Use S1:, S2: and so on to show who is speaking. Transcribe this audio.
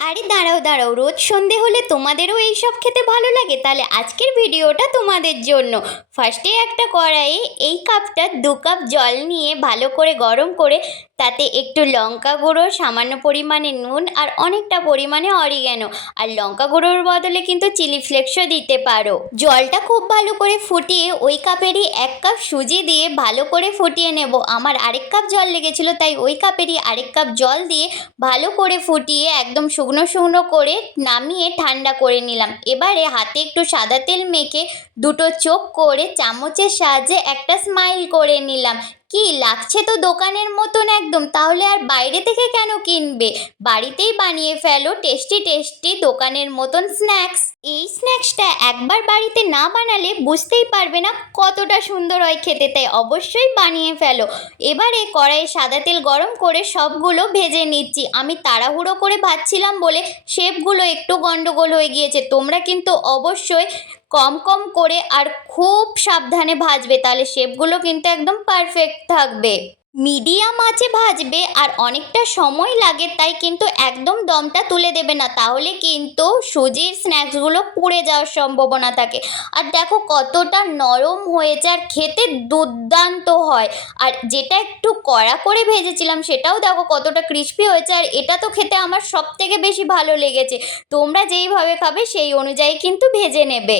S1: আরে দাঁড়াও দাঁড়াও। রোজ সন্ধে হলে তোমাদেরও এই সব খেতে ভালো লাগে? তাহলে আজকের ভিডিওটা তোমাদের জন্য। ফার্স্টে একটা কড়াইয়ে এই কাপটা দু কাপ জল নিয়ে ভালো করে গরম করে তাতে একটু লঙ্কা গুঁড়ো, সামান্য পরিমাণে নুন আর অনেকটা পরিমাণে অরিগ্যানো আর লঙ্কা গুঁড়োর বদলে কিন্তু চিলি ফ্লেক্সও দিতে পারো। জলটা খুব ভালো করে ফুটিয়ে ওই কাপেরই এক কাপ সুজি দিয়ে ভালো করে ফুটিয়ে নেব। আমার আরেক কাপ জল লেগেছিল, তাই ওই কাপেরই আরেক কাপ জল দিয়ে ভালো করে ফুটিয়ে একদম শুকনো শুকনো করে নামিয়ে ঠান্ডা করে নিলাম। এবারে হাতে একটু সাদা তেল মেখে দুটো চোখ করে চামচের সাহায্যে একটা স্মাইল করে নিলাম। কি লাগছে তো দোকানের মতন একদম? তাহলে আর বাইরে থেকে কেন কিনবে? বাড়িতেই বানিয়ে ফেলো টেস্টি টেস্টি দোকানের মতন স্ন্যাক্স। এই স্ন্যাক্সটা একবার বাড়িতে না বানালে বুঝতেই পারবে না কতটা সুন্দর হয় খেতে, তাই অবশ্যই বানিয়ে ফেলো। এবারে কড়াইয়ে সাদা তেল গরম করে সবগুলো ভেজে নিচ্ছি। আমি তাড়াহুড়ো করে ভাজছিলাম বলে শেপগুলো একটু গন্ডগোল হয়ে গিয়েছে। তোমরা কিন্তু অবশ্যই কম কম করে আর খুব সাবধানে ভাজবে তাহলে শেপগুলো কিন্তু একদম পারফেক্ট থাকবে। মিডিয়াম আঁচে ভাজবে আর অনেকটা সময় লাগে, তাই কিন্তু একদম দমটা তুলে দেবে না। তাহলে কিন্তু সুজির স্ন্যাক্সগুলো পুড়ে যাওয়ার সম্ভাবনা থাকে। আর দেখো কতটা নরম হয়েছে আর খেতে দুর্দান্ত হয়। আর যেটা একটু কড়া করে ভেজেছিলাম সেটাও দেখো কতটা ক্রিস্পি হয়েছে আর এটা তো খেতে আমার সব থেকে বেশি ভালো লেগেছে। তোমরা যেইভাবে খাবে সেই অনুযায়ী কিন্তু ভেজে নেবে।